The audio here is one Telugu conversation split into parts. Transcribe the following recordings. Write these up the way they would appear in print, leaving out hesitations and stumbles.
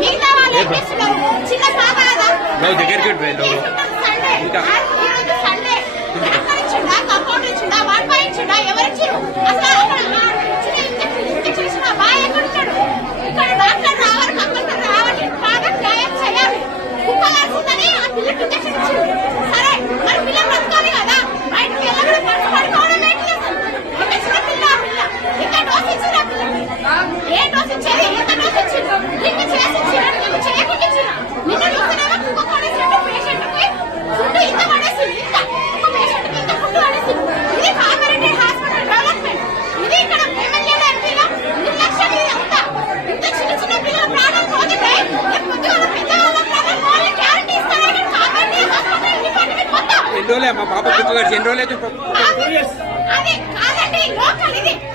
మిగతా వాళ్ళు ఏం చేస్తున్నారు? చిన్న పాప కదా దగ్గరికి సండే ఇచ్చిండా, కంపౌండ్ ఇచ్చిండా, 1 పాయింట్ ఇచ్చిండా, ఎవరిచ్చారు? అసలు ఇంజక్షన్ ఇచ్చిన బాయ్ ఎక్కడ ఇచ్చాడు? ఇక్కడ డాక్టర్ రావాలి, కంపల్సరీ రావాలి, ప్రాణం న్యాయం చేయాలి. కుక్క కాల్సిందని ఆ పిల్లకి ఇంజక్షన్ ఇచ్చిండు. సరే మరి పిల్ల బ్రతకాలి కదా, బయటకు వెళ్ళడం పడుకోవడం ఏంటి? అసలు పిల్ల ఇంకా డోస్ ఇచ్చిందా పిల్లకి? ఏ డోస్ ఇచ్చేది? ఎంత డోస్ ఇచ్చింది? నిన్ను చేసి ఇచ్చిన నిన్ను చేయకుండా ఇచ్చిన నిన్ను చూస్తేనేమో కుక్క పడేసినట్టు పేషెంట్ కి ఫుడ్ ఇంత పడేసింది. ఇంత ఒక పేషెంట్ కి ఇంత ఫుడ్ పడేసింది. ఇది కార్పొరేటెడ్ హాస్పిటల్ డెవలప్మెంట్. ఇది ఇక్కడ ఎమ్మెల్యేల ఎంపీల నిర్లక్ష్యం. ఇది అంతా ఇంత చిన్న చిన్న పిల్లల ప్రాణాలు పోతుంటే లేకపోతే వాళ్ళ పెద్దవాళ్ళ ప్రాణాలు పోలే గ్యారంటీ ఇస్తారని కార్పొరేటెడ్ హాస్పిటల్ డిపార్ట్మెంట్ మొత్తం ఎన్ని రోజులే మా పాప గుర్తుపట్టి ఎన్ని రోజులు అది కాదండి లోకల్. ఇది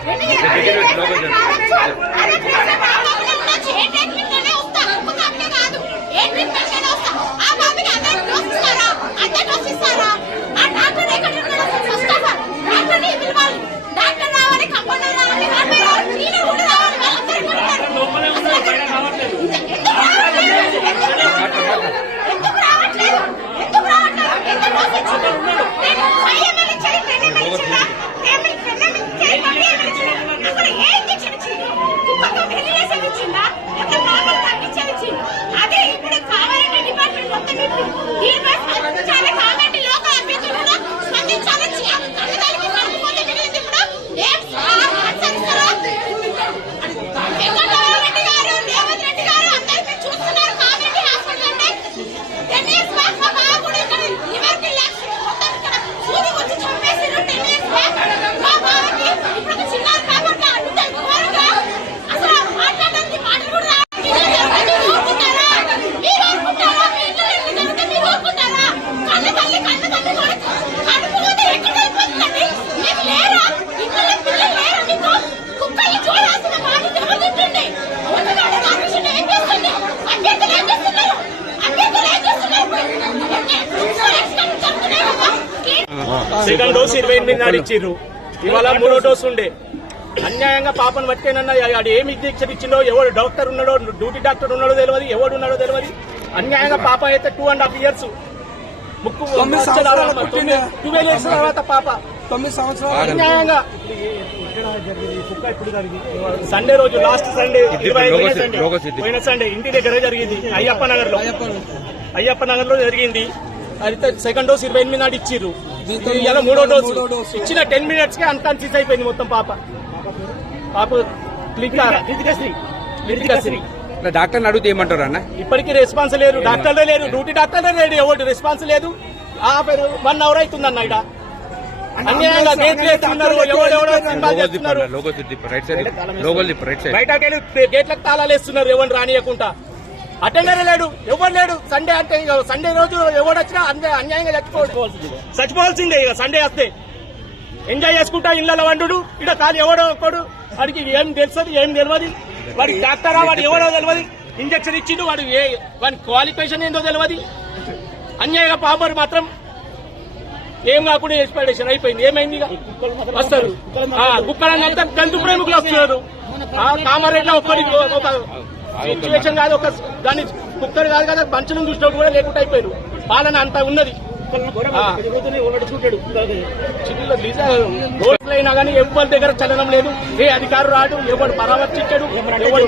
సెకండ్ డోస్ 28 నాడు ఇచ్చిర్రు. ఇవాళ 3వ డోసు ఉండే. అన్యాయంగా పాపను పట్టేనన్నా ఆడు ఏమి ఇంజక్షన్ ఇచ్చిండో, ఎవడు డాక్టర్ ఉన్నాడో, డ్యూటీ డాక్టర్ ఉన్నాడో తెలియదు, ఎవడు ఉన్నాడో తెలియదు. అన్యాయంగా పాప అయితే 2.5 years ముక్కు 12 years తర్వాత పాప 9 సంవత్సరాలు అన్యాయంగా సండే రోజు లాస్ట్ సండే పోయిన సండే ఇంటి దగ్గర జరిగింది. అయ్యప్ప నగర్ లో జరిగింది. అయితే సెకండ్ డోస్ 28 నాడు ఇచ్చిర్రు. ఇలా 3వ డోసు ఇచ్చిన 10 minutes కే అన్కాన్షియస్ అయిపోయింది మొత్తం పాప. డాక్టర్ అడిగితే ఏమంటారు అన్న? ఇప్పటికీ రెస్పాన్స్ లేదు, డాక్టర్లే లేరు, డ్యూటీ డాక్టర్లే లేడు, ఎవరు రెస్పాన్స్ లేదు. 1 hour అవుతుందన్న ఇక్కడ అన్యాయంగా గేట్లు వేస్తున్నారు. బయటకెళ్ళి గేట్లకు తాళాలు వేస్తున్నారు ఎవరు రానియకుండా. అటెండర్ లేడు, ఎవరు లేడు. సండే అంటే సండే రోజు ఎవరు వచ్చినా అన్యాయంగా చచ్చిపోవాల్సిందే. ఇక సండే వస్తే ఎంజాయ్ చేసుకుంటా ఇళ్లలో వండు. ఇక్కడ కాదు ఎవడో ఒకడు, వాడికి ఏం తెలుస్తుంది ఏం తెలియదు. వాడికి డాక్టరా వాడు ఎవడో తెలియదు. ఇంజక్షన్ ఇచ్చిండు, వాడి క్వాలిఫికేషన్ ఏందో తెలియదు. అన్యాయంగా పాపరు మాత్రం ఏం కాకుండా ఎక్స్పెక్టేషన్ అయిపోయింది. ఏమైంది? వస్తారు కుక్కలంతా జంతు ప్రేమికులు వస్తున్నారు. కామారెడ్డిలో ఒక్కడి సిచ్యువేషన్ కాదు, ఒక దాన్ని కుక్కర్ కాదు కదా, మంచులను చూసినట్టు కూడా లేకుండా అయిపోయారు. పాలన అంతా ఉన్నది. రోడ్లైనా కానీ ఎవరి దగ్గర చలనం లేదు. ఏ అధికారు రాడు, ఎవడు పరామర్శించాడు, ఎవడు